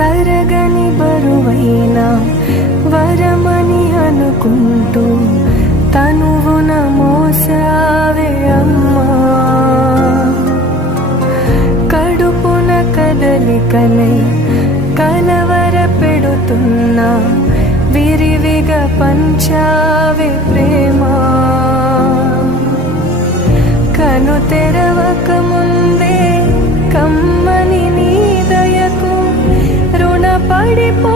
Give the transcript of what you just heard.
తరగని బరువైన వరమని అనుకుంటూ తనువున మోసావే అమ్మా. కడుపున కదలికలై కలవర పెడుతున్నా విరివిగా పంచావే ప్రేమ. కను తెరవక ముందే కమ్మని నీ దయకు రుణపడిపో